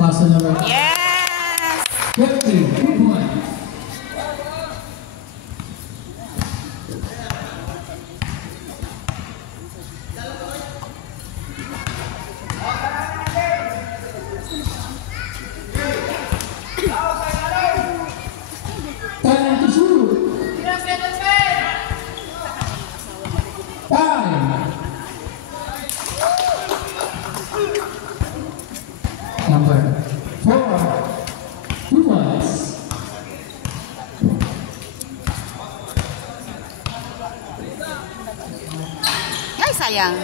Pass number Yes! 50, 2 points. Time to shoot. Time. Number 4, 2 points. Ay, sayang.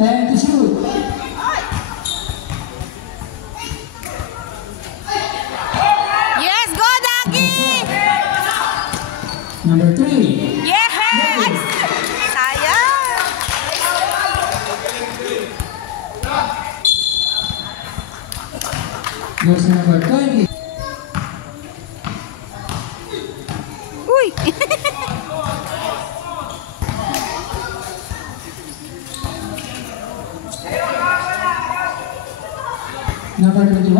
Time to shoot. Yes, go, Dagi! Number 3. Yes! Sayang! Goes to number 20. Uy! Number 21.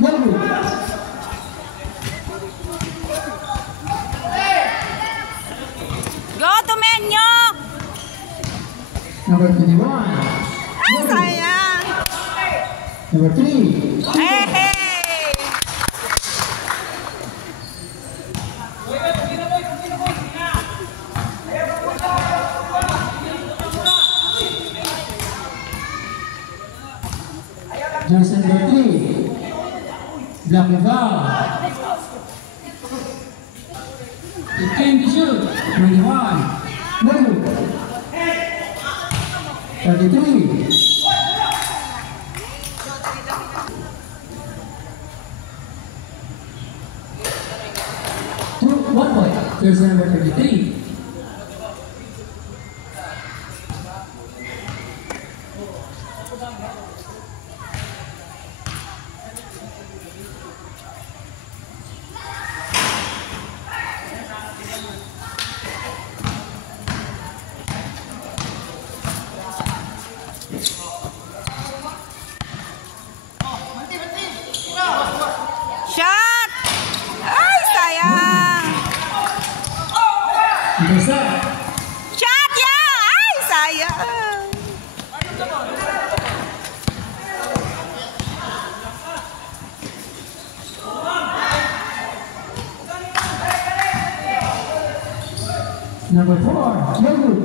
No good. Go to Menyo! Number 21. Ay, sayang! Number 3. Hey, hey! Jersey number 3. Black Naval. It came to shoot. 21. No good. 33. 1 point. Jersey number 33. Shot! Ay, sayang! Intercept. Shot, yeah! Ay, sayang! Number 4. No good.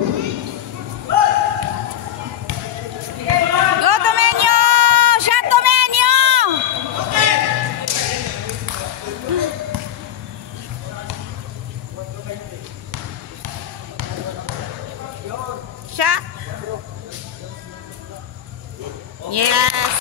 Go to Menyo! Shot to Menyo! Shot! Yes!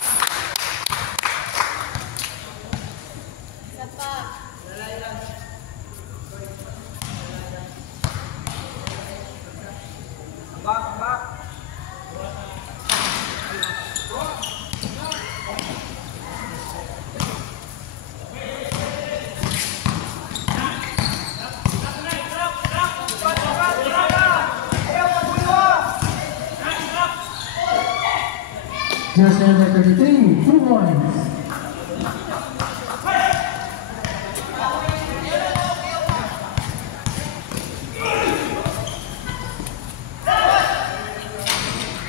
Jersey number 33. 2 points.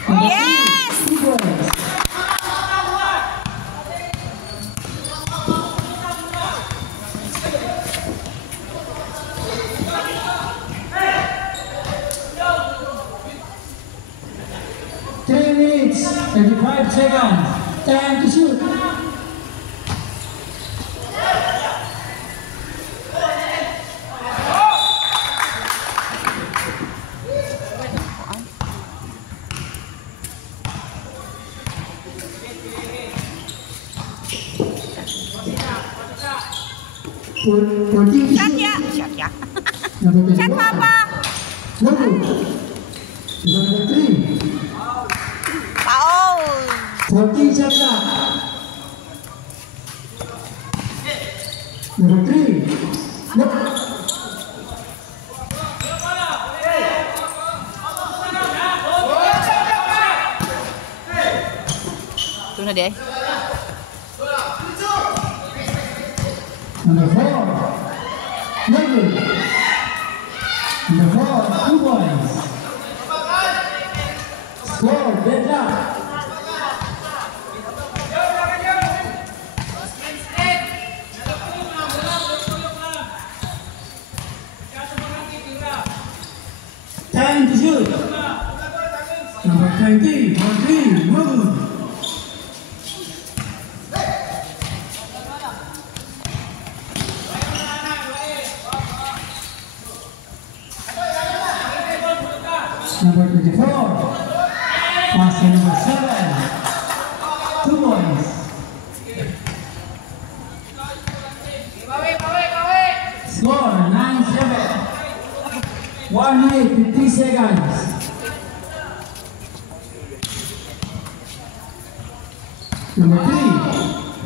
Yes! 2 points. Three minutes, 35 seconds. Time to shoot. Shot ya! Shot ya! Shot, Papa! Number 3. Foul. 14 shot clock. Number 3. Nope. Ito na de. Number 4. Number 4. 2 points. Score. Deadlock. Time to shoot. Number 20, 14, move. Number 24, pass number 7, 2 points. Score 9-7. 1 minute, 50 seconds. Number 3,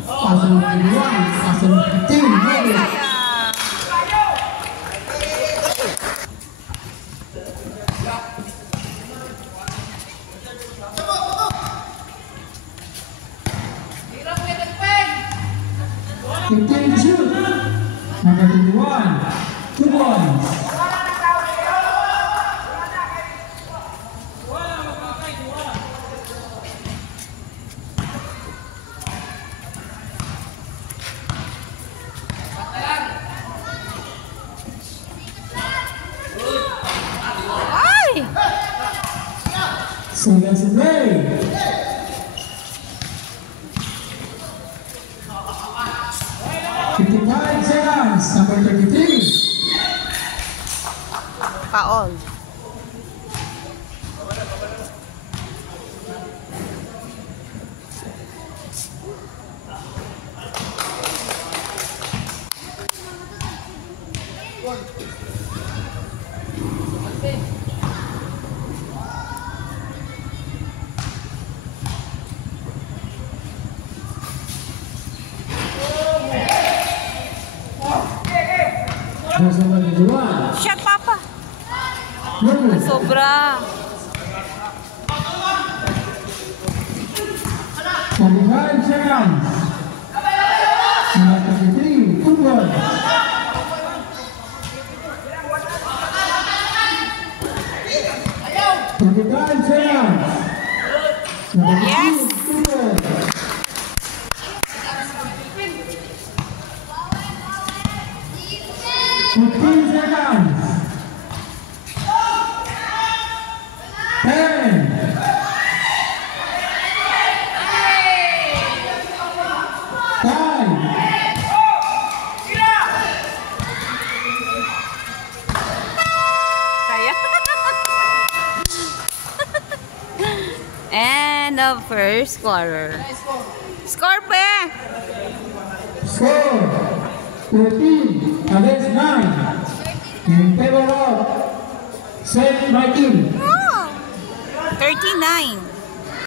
pass number 21, pass number 15, ready. Fifteen to shoot. Number 21, 2 points. Ay! Seconds to play. Fifty-five seconds. Number 33. Foul. There's number 21. Shot, Papa. Move. Sobra. 45 seconds. Number 33, 2 points. Twenty-five seconds. Number Yes. 2 points. Fifteen seconds. 10. 5. Sayang. And the first quarter. Score pa! Score 13 against 9 in favor of St. Martin. Oh, 39.